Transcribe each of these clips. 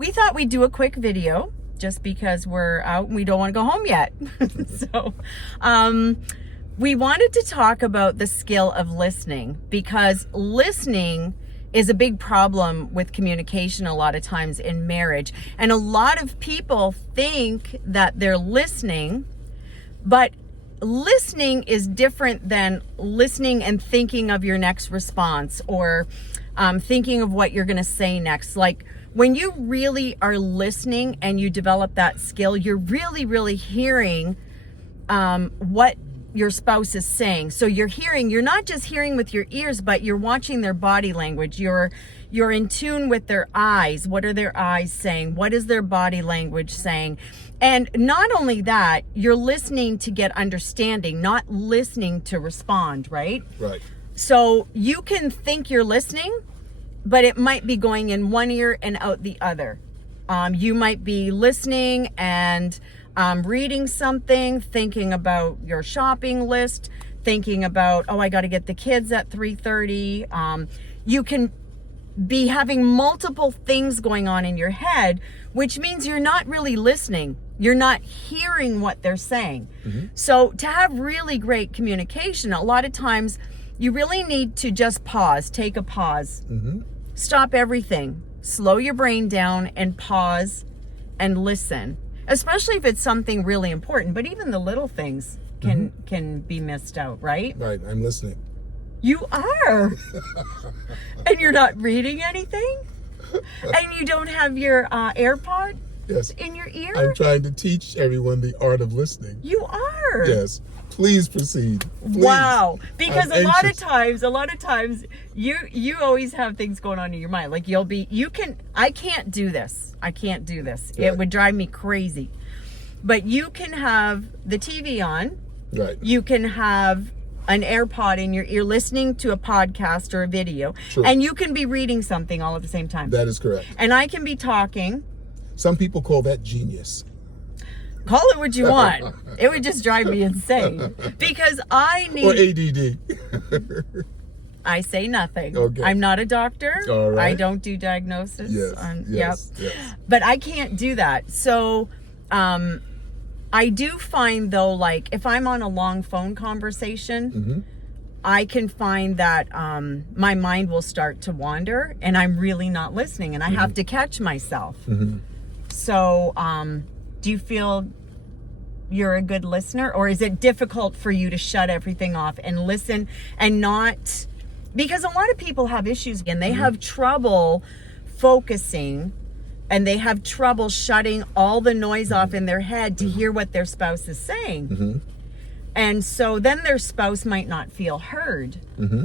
We thought we'd do a quick video just because we're out and we don't want to go home yet. So we wanted to talk about the skill of listening, because listening is a big problem with communication a lot of times in marriage. And a lot of people think that they're listening, but listening is different than listening and thinking of your next response, or thinking of what you're going to say next. Like, when you really are listening and you develop that skill, you're really hearing what your spouse is saying. So you're not just hearing with your ears, but you're watching their body language. You're in tune with their eyes. What are their eyes saying? What is their body language saying? And not only that, you're listening to get understanding, not listening to respond, right? Right. So you can think you're listening, but it might be going in one ear and out the other. You might be listening and reading something, thinking about your shopping list, thinking about, oh, I got to get the kids at 3:30. You can be having multiple things going on in your head, which means you're not really listening. You're not hearing what they're saying. Mm-hmm. So to have really great communication, a lot of times you really need to just pause, take a pause, mm-hmm. Stop everything, slow your brain down and pause and listen, especially if it's something really important. But even the little things can be missed out, right? Right, I'm listening. You are. And you're not reading anything? And you don't have your AirPod in your ear? I'm trying to teach everyone the art of listening. You are. Yes. Please proceed. Please. Wow. Because a lot of times you always have things going on in your mind. Like I can't do this. Right. It would drive me crazy. But you can have the TV on. Right. You can have an AirPod in your ear listening to a podcast or a video. True. And you can be reading something all at the same time. That is correct. And I can be talking. Some people call that genius. Call it what you want. It would just drive me insane. Because I need... Or ADD. I say nothing. Okay. I'm not a doctor. All right. I don't do diagnosis. Yes. But I can't do that. So I do find, though, like if I'm on a long phone conversation, mm-hmm. I can find that my mind will start to wander and I'm really not listening, and I have to catch myself. Mm-hmm. So do you feel you're a good listener, or is it difficult for you to shut everything off and listen and not... Because a lot of people have issues and they have trouble focusing, and they have trouble shutting all the noise off in their head to hear what their spouse is saying. Mm-hmm. And so then their spouse might not feel heard,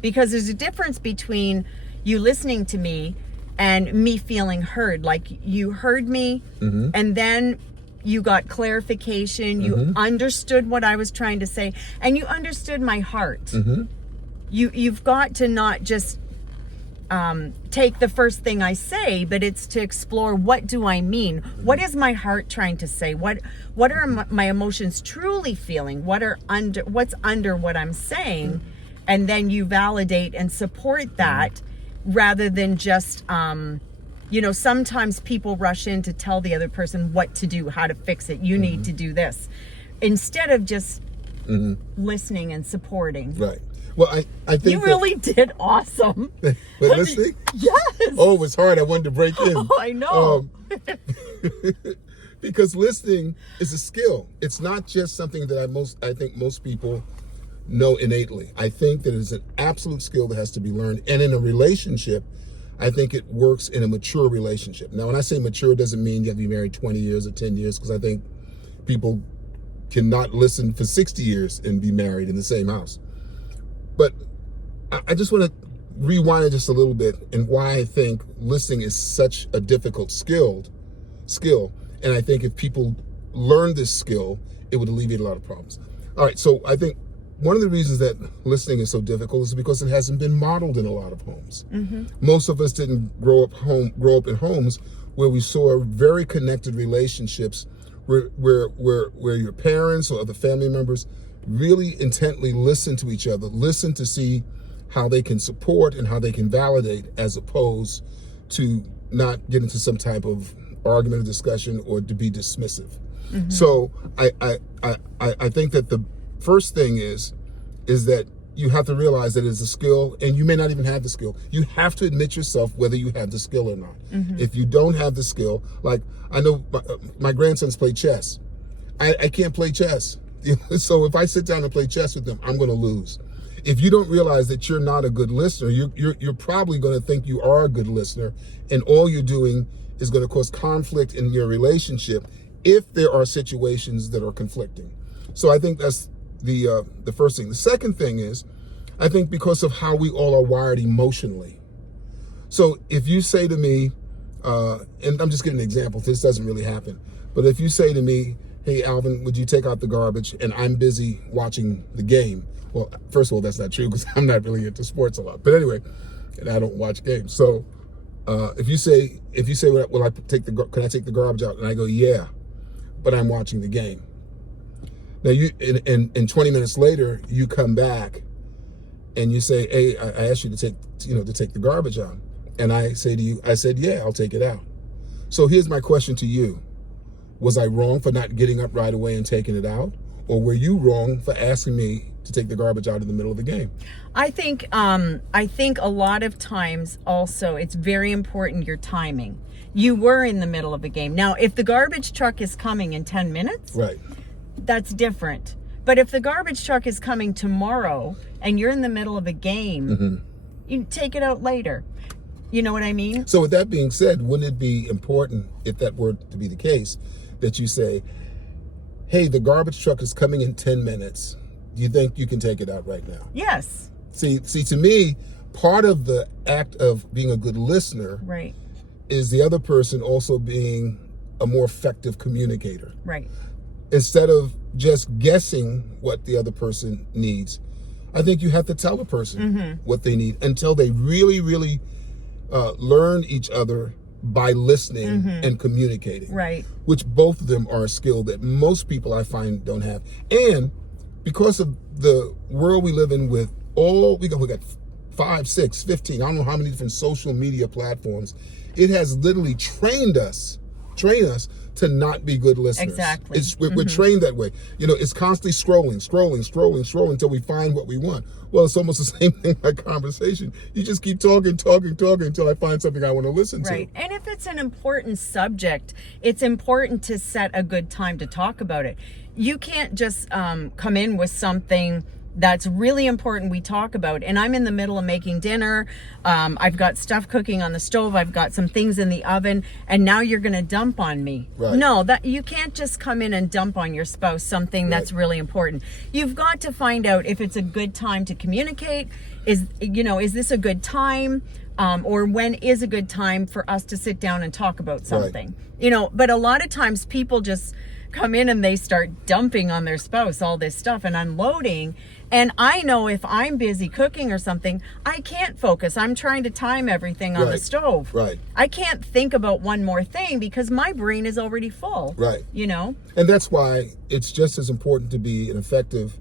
because there's a difference between you listening to me and me feeling heard. Like you heard me and then you got clarification, you understood what I was trying to say, and you understood my heart. You've got to not just take the first thing I say, but it's to explore, what do I mean? What is my heart trying to say? What are my emotions truly feeling? What's under what I'm saying? And then you validate and support that, rather than just sometimes people rush in to tell the other person what to do, how to fix it. You need to do this, instead of just listening and supporting. Right. Well, I think you really did awesome. With listening? Yes. Oh, it was hard. I wanted to break in. Oh, I know. Because listening is a skill. It's not just something that I think most people know innately. I think that it's an absolute skill that has to be learned. And in a relationship, I think it works in a mature relationship. Now, when I say mature, it doesn't mean you have to be married 20 years or 10 years, because I think people cannot listen for 60 years and be married in the same house. But I just want to rewind just a little bit, and why I think listening is such a difficult skill. And I think if people learn this skill, it would alleviate a lot of problems. All right, so I think one of the reasons that listening is so difficult is because it hasn't been modeled in a lot of homes. Most of us didn't grow up in homes where we saw very connected relationships, where your parents or other family members really intently listen to each other, listen to see how they can support and how they can validate, as opposed to not get into some type of argument or discussion or to be dismissive. So I think that the first thing is that you have to realize that it's a skill, and you may not even have the skill. You have to admit yourself whether you have the skill or not. If you don't have the skill, like I know my grandsons play chess. I can't play chess. So if I sit down and play chess with them, I'm going to lose. If you don't realize that you're not a good listener, you're probably going to think you are a good listener, and all you're doing is going to cause conflict in your relationship if there are situations that are conflicting. So I think that's the first thing. The second thing is, I think because of how we all are wired emotionally. So if you say to me, and I'm just giving an example, this doesn't really happen, but if you say to me, hey, Alvin, would you take out the garbage? And I'm busy watching the game. Well, first of all, that's not true because I'm not really into sports a lot. But anyway, and I don't watch games. So if you say, can I take the garbage out? And I go, yeah, but I'm watching the game. Now and 20 minutes later, you come back and you say, hey, I asked you to take the garbage out. And I say to you, I said, yeah, I'll take it out. So here's my question to you. Was I wrong for not getting up right away and taking it out? Or were you wrong for asking me to take the garbage out in the middle of the game? I think a lot of times also it's very important your timing. You were in the middle of a game. Now, if the garbage truck is coming in 10 minutes, right, that's different. But if the garbage truck is coming tomorrow and you're in the middle of a game, you take it out later. You know what I mean? So with that being said, wouldn't it be important, if that were to be the case, that you say, hey, the garbage truck is coming in 10 minutes. Do you think you can take it out right now? Yes. See, to me, part of the act of being a good listener right. is the other person also being a more effective communicator. Right. Instead of just guessing what the other person needs, I think you have to tell a person what they need until they really, really learn each other by listening and communicating. Right. Which both of them are a skill that most people I find don't have. And because of the world we live in with we got 5, 6, 15, I don't know how many different social media platforms, it has literally trained us to not be good listeners. Exactly. We're trained that way. It's constantly scrolling until we find what we want. Well, it's almost the same thing like conversation. You just keep talking until I find something I want to listen to. Right. And if it's an important subject, it's important to set a good time to talk about it. You can't just come in with something that's really important we talk about, and I'm in the middle of making dinner. I've got stuff cooking on the stove. I've got some things in the oven, and now you're going to dump on me. Right. No, that you can't just come in and dump on your spouse something that's really important. You've got to find out if it's a good time to communicate. Is this a good time? Or when is a good time for us to sit down and talk about something? Right. But a lot of times people just come in and they start dumping on their spouse all this stuff and unloading. And I know if I'm busy cooking or something, I can't focus. I'm trying to time everything on the stove. Right. I can't think about one more thing because my brain is already full. Right. And that's why it's just as important to be an effective,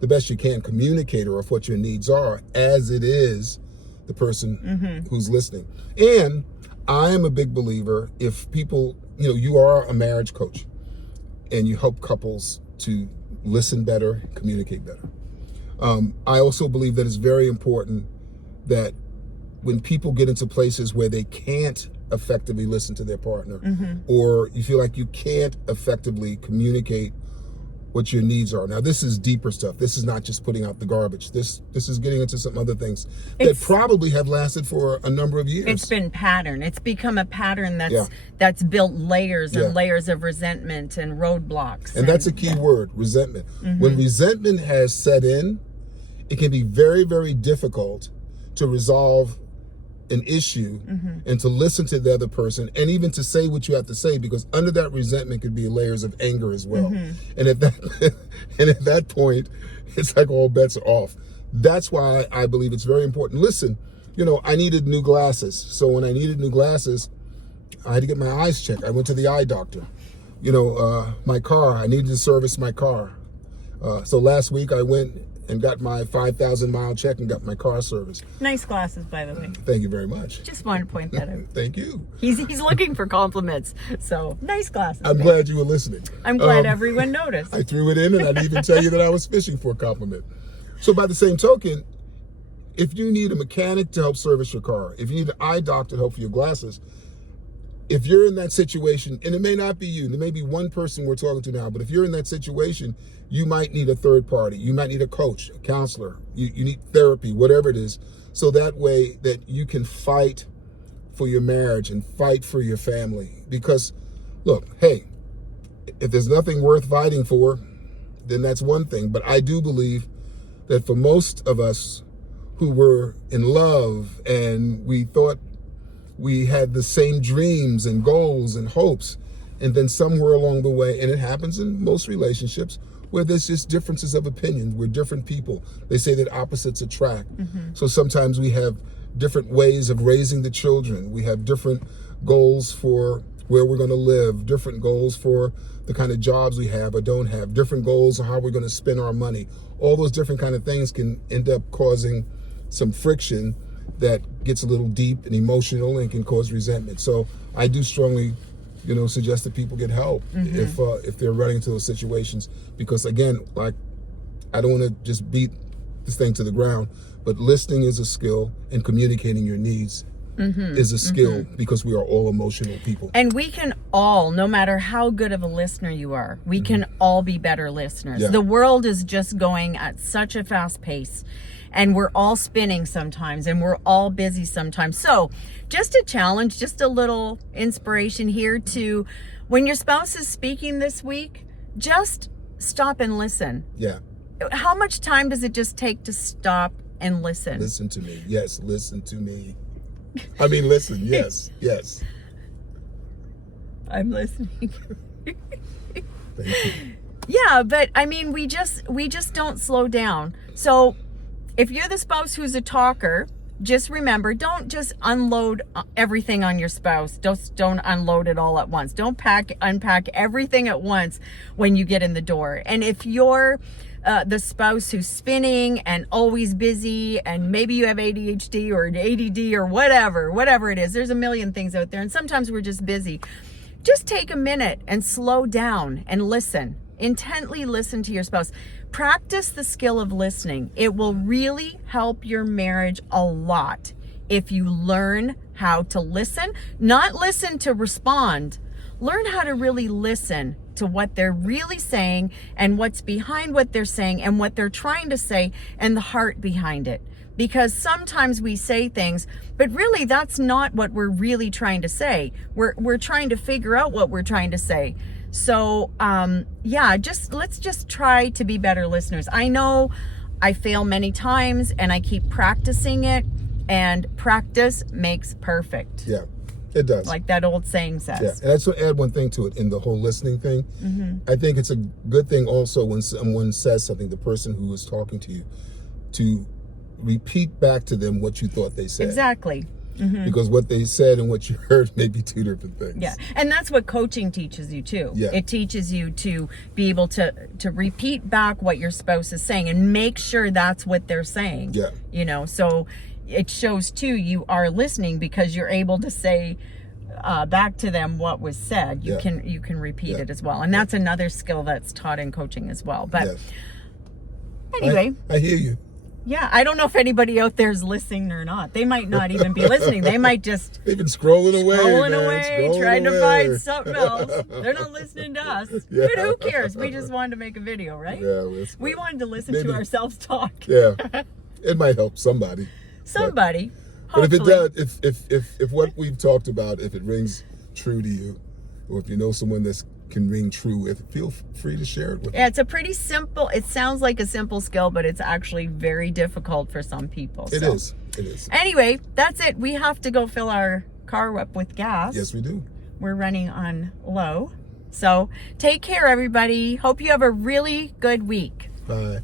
the best you can, communicator of what your needs are as it is the person who's listening. And I am a big believer, if people, you are a marriage coach and you help couples to listen better, communicate better. I also believe that it's very important that when people get into places where they can't effectively listen to their partner, or you feel like you can't effectively communicate what your needs are. Now, this is deeper stuff. This is not just putting out the garbage. This is getting into some other things that probably have lasted for a number of years. It's been pattern. It's become a pattern that's built layers and layers of resentment and roadblocks. And that's a key word, resentment. When resentment has set in, it can be very, very difficult to resolve an issue and to listen to the other person and even to say what you have to say, because under that resentment could be layers of anger as well. And at that point, it's like all bets are off. That's why I believe it's very important. Listen, I needed new glasses. So when I needed new glasses, I had to get my eyes checked. I went to the eye doctor. My car, I needed to service my car. So last week I went and got my 5,000 mile check and got my car service. Nice glasses, by the way. Thank you very much. Just wanted to point that out. Thank you. He's looking for compliments. So nice glasses. I'm glad you were listening. I'm glad everyone noticed. I threw it in, and I didn't even tell you that I was fishing for a compliment. So by the same token, if you need a mechanic to help service your car, if you need an eye doctor to help for your glasses, if you're in that situation, and it may not be you, there may be one person we're talking to now, but if you're in that situation, you might need a third party. You might need a coach, a counselor. You need therapy, whatever it is, so that way that you can fight for your marriage and fight for your family. Because, look, hey, if there's nothing worth fighting for, then that's one thing. But I do believe that for most of us who were in love and we thought we had the same dreams and goals and hopes, and then somewhere along the way, and it happens in most relationships, where there's just differences of opinion. We're different people. They say that opposites attract. So sometimes we have different ways of raising the children. We have different goals for where we're going to live, different goals for the kind of jobs we have or don't have, different goals on how we're going to spend our money. All those different kind of things can end up causing some friction that gets a little deep and emotional and can cause resentment. So I do strongly, suggest that people get help if they're running into those situations, because again, like, I don't want to just beat this thing to the ground, but listening is a skill, and communicating your needs is a skill, because we are all emotional people. And we can all, no matter how good of a listener you are, we can all be better listeners. Yeah. The world is just going at such a fast pace, and we're all spinning sometimes, and we're all busy sometimes. So just a challenge, just a little inspiration here to, when your spouse is speaking this week, just stop and listen. Yeah. How much time does it just take to stop and listen? Listen to me. Yes, listen to me. I mean, listen. Yes, yes. I'm listening. Thank you. Yeah, but I mean, we just don't slow down. So if you're the spouse who's a talker, just remember, don't just unload everything on your spouse. Don't unload it all at once. Don't unpack everything at once when you get in the door. And if you're the spouse who's spinning and always busy, and maybe you have ADHD or ADD or whatever it is, there's a million things out there, and sometimes we're just busy. Just take a minute and slow down and listen. Intently listen to your spouse. Practice the skill of listening. It will really help your marriage a lot if you learn how to listen, not listen to respond. Learn how to really listen to what they're really saying, and what's behind what they're saying, and what they're trying to say, and the heart behind it. Because sometimes we say things, but really that's not what we're really trying to say. We're trying to figure out what we're trying to say. So let's just try to be better listeners. I know I fail many times, and I keep practicing it, and practice makes perfect. Yeah, it does. Like that old saying says. Yeah, and I just want to add one thing to it in the whole listening thing. I think it's a good thing also when someone says something, the person who is talking to you, to repeat back to them what you thought they said. Exactly. Because what they said and what you heard may be two different things. Yeah, and that's what coaching teaches you too. Yeah. It teaches you to be able to repeat back what your spouse is saying and make sure that's what they're saying. Yeah. So it shows too you are listening, because you're able to say back to them what was said. You can repeat it as well, and that's another skill that's taught in coaching as well. But anyway, I hear you. Yeah, I don't know if anybody out there is listening or not. They might not even be listening. They might just... They've been scrolling away, trying to find something else. They're not listening to us. But who cares? We just wanted to make a video, right? Yeah, we wanted to listen to ourselves talk. Yeah, it might help somebody. Somebody. But if it does, if what we've talked about, if it rings true to you, or if you know someone that can ring true, feel free to share it with them. It's a pretty simple, it sounds like a simple skill, but it's actually very difficult for some people. It is. Anyway, that's it. We have to go fill our car up with gas. Yes, we do. We're running on low. So take care, everybody. Hope you have a really good week. Bye.